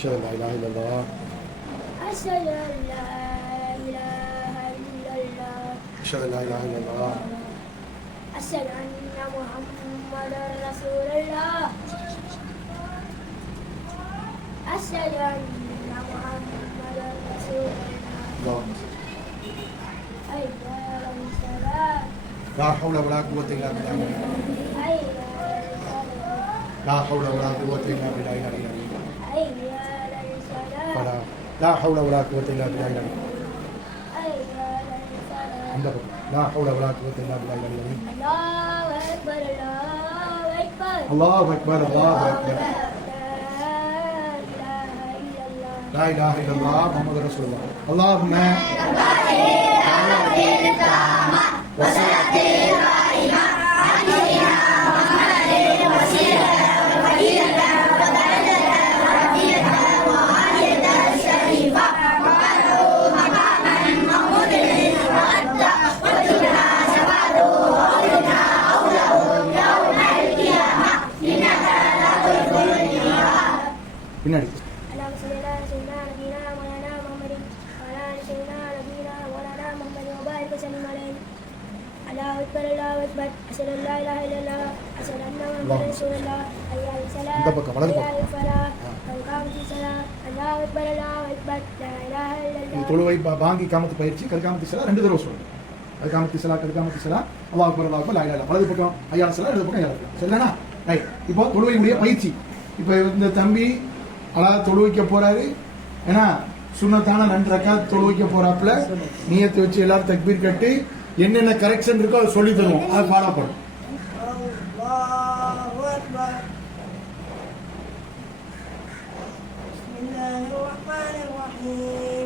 أشهد أن لا إله إلا الله. أشهد أن لا إله إلا الله. أشهد أن لا إله إلا الله. أشهد أن محمدا رسول الله. أشهد أن محمدا رسول الله. على الصلاة لا حول ولا قوة إلا بالله. الصلاة لا حول ولا قوة إلا بالله. படா லா ஹவுல உலா குவத்தை இல்லா பிலாய் நபி அந்த பக்கம். லா ஹவுல உலா குவத்தை இல்லா பிலாய் நபி அல்லாஹ் அக்பர் அல்லாஹ் அக்பர். لا سيدنا نبينا مولانا محمد وعلى ال سيدنا نبينا مولانا محمد وبارك وسلم عليه الله اكبر الله اكبر اشهد ان لا اله الا الله اشهد ان محمدا رسول الله حي على الصلاه இந்த பக்கம், வலது حي பக்கம். على الفلاح قد قامت الصلاه الله اكبر الله اكبر لا اله الا இது الله தொழுவை பா- பாங்கி காமத்து பயிற்சி கல்காமத்தி சலா ரெண்டு தடவை சொல்லணும் கல்காமத்தி சலா கல்காமத்தி சலா அல்லாஹ் அக்பர் அல்லாஹ் அக்பர் லா இலாஹ இல்லல்லாஹ். வலது பக்கம் ஐயா சலா இடது பக்கம் ஐயா சரிதானா ரைட் இப்போ தொழுவையுடைய பயிற்சி இப்போ இந்த தம்பி அதாவது தொழு வைக்க போறாரு ஏன்னா சுண்ணத்தான ரெண்டு ரக்கா தொழு வைக்க போறாப்புல நியத்தை வச்சு எல்லாரும் தக்பீர் கட்டி என்னென்ன கரெக்ஷன் இருக்கோ அதை சொல்லி தருவோம் அதை ஃபாலோ பண்ணும் الله أكبر بسم الله الرحمن الرحيم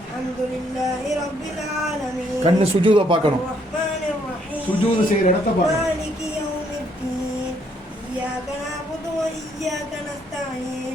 الحمد لله رب العالمين கண்ணு சுஜூதை பார்க்கணும் الرحمن الرحيم சுஜூது செய்யற இடத்த பார்க்கணும் مالك يوم الدين إياك نعبد وإياك نستعين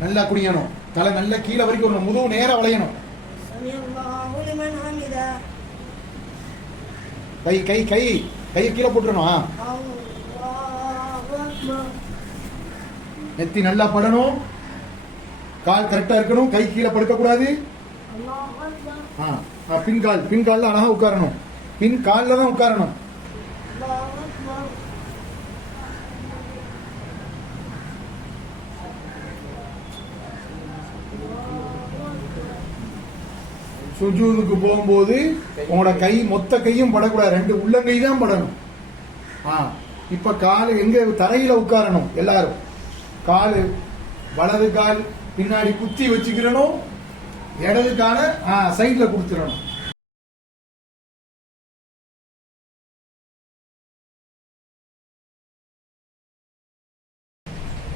நல்லா குடியணும். தலை நல்லா கீழே வரைக்கும் வரணும். முதுகு நேராக வளையணும். கை கை கை. கை கீழே போட்டுருணும் நெத்தி நல்லா படணும். கால் கரெக்டாக இருக்கணும். கை கீழே படுக்கக்கூடாது. ஆ. பின் கால். பின் காலில் அழகாக உட்காரணும். பின் காலில் தான் உட்காரணும். சுஜூதுக்கு போகும்போது உங்களோட கை மொத்த கையும் படக்கூடாது. ரெண்டு உள்ளங்கை தான் படணும். ஆ இப்ப கால் எங்க தரையில உட்காரணும் எல்லாரும்? கால் வலது கால் பின்னாடி குத்தி வச்சுக்கிறணும். இடது காலை ஆ சைட்ல கொடுத்துடணும்.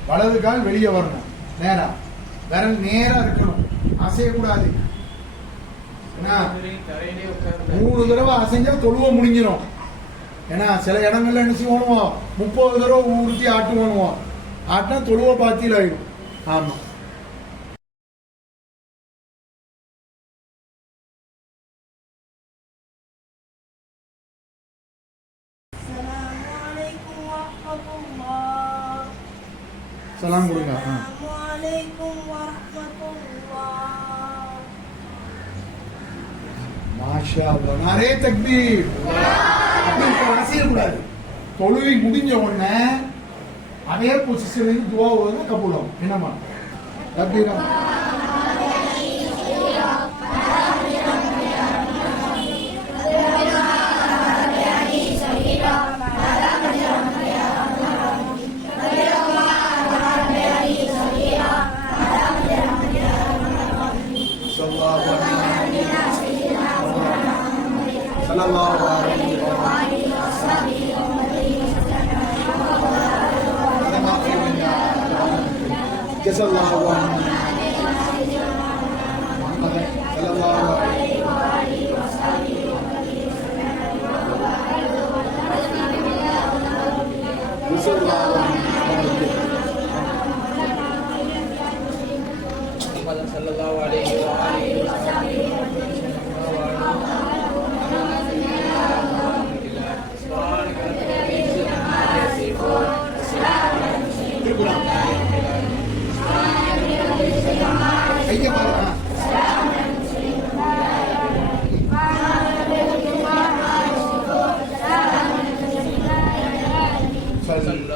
வலது கால் வெளியே வரணும். நேரா. விரல் நேரா இருக்கணும். அசையக்கூடாது. மூணு தடவை அசைஞ்சா தொழுவ முடிஞ்சிடும் ஏன்னா சில இடங்கள்ல என்ன பண்ணுவோம் முப்பது தடவை ஊறுத்தி ஆட்டு பண்ணுவோம் ஆட்டினா தொழுவ பாத்தியில் ஆயிடும். ஆமா. சலாம் கொடுங்க. மாஷா நிறைய தக்பீர். அப்படி இப்ப அசையக்கூடாது தொழுகை முடிஞ்ச உடனே அதே பொசிஷன் துவா ஓதுனா கபூலம் என்னமா தக்பீரா جزا الله عنه محمد صلى الله عليه جزا الله عنه محمد صلى الله عليه وآله وسلم Gracias.